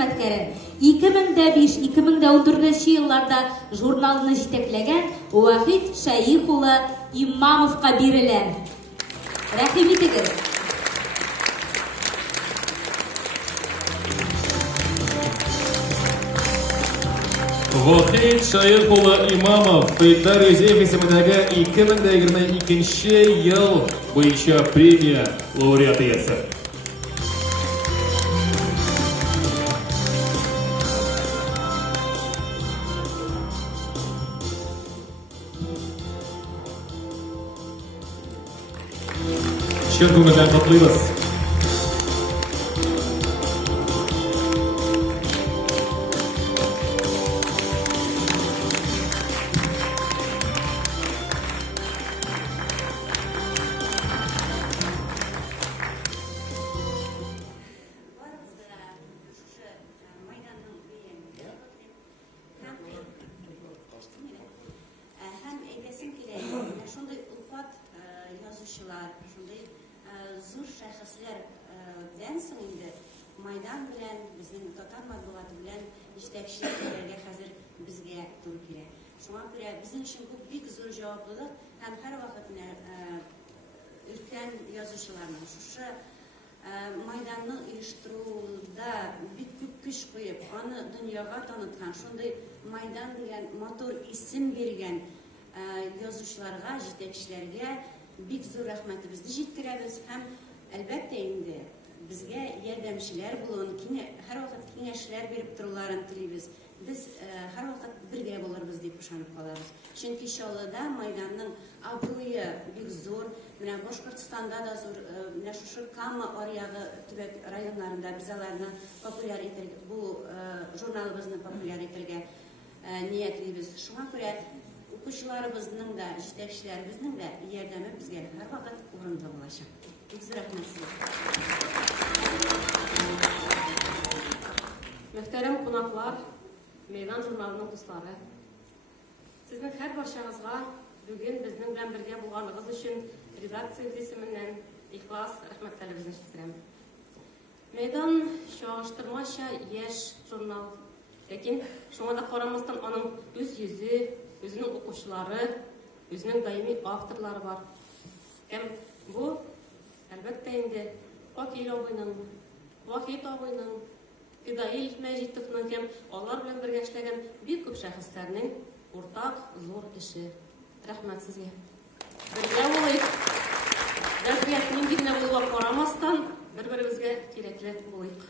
хезмәткәре. 2005-2014 елларда журналны җитәкләгән Вахит Шәйх улы Имамовка бирелә. Рәхим итегез. Вахит Шәйх улы Имамов Фейдар Юзеев исемендәге 2022 ел буенча премия лауреаты иясе. Чын күңелдән котлыйбыз. Зур шәхесләр белән соң инде Майдан белән, безнең татар матбугаты белән җитәкчеләргә хәзер безгә туры килә. Шуңа күрә безнең өчен бу бик зур җаваплылык һәм һәрвакыт өлкән язучыларның шушы Майданны оештыруда бик күп көч куеп, аны дөньяга таныткан, шундый Майдан дигән матур исем биргән язучыларга, җитәкчеләргә бик зур рәхмәтебезне җиткерәбез һәм әлбәттә инде безгә ярдәмчеләр булуын, һәрвакыт киңәшләр биреп торуларын телибез. Без һәрвакыт бергә булырбыз дип ышанып калабыз. Чөнки Чаллыда Майданның абруе бик зур, менә Башкортстанда да зур, менә шушы Кама аръягы төбәк районнарында без аларны популяр итәргә, бу журналыбызны популяр итәргә ниятлибез. Шуңа күрә укучыларыбызның да, җитәкчеләребезнең дә ярдәме безгә һәрвакыт урынлы булачак. Бик зур рәхмәт сезгә. Мөхтәрәм кунаклар, Мәйдан журналының дуслары. Сезнең һәр барчагызга бүген безнең белән бергә булганлыгыз өчен редакция исеменнән ихлас рәхмәтләребезне җиткерәм. Мәйдан чагыштырмача яшь журнал, ләкин шуңа да карамастан аның үз йөзе, үзенең укучылары, үзенең даими авторлары бар. Һәм бу әлбәттә инде Вахит абыйның, Фидаил Мәҗитовның һәм алар белән бергә эшләгән бик күп шәхесләрнең уртак зур эше. Рәхмәт сезгә. Бергә булыйк. Вазгыять нинди генә булуга карамастан, бер-беребезгә кирәкле булыйк.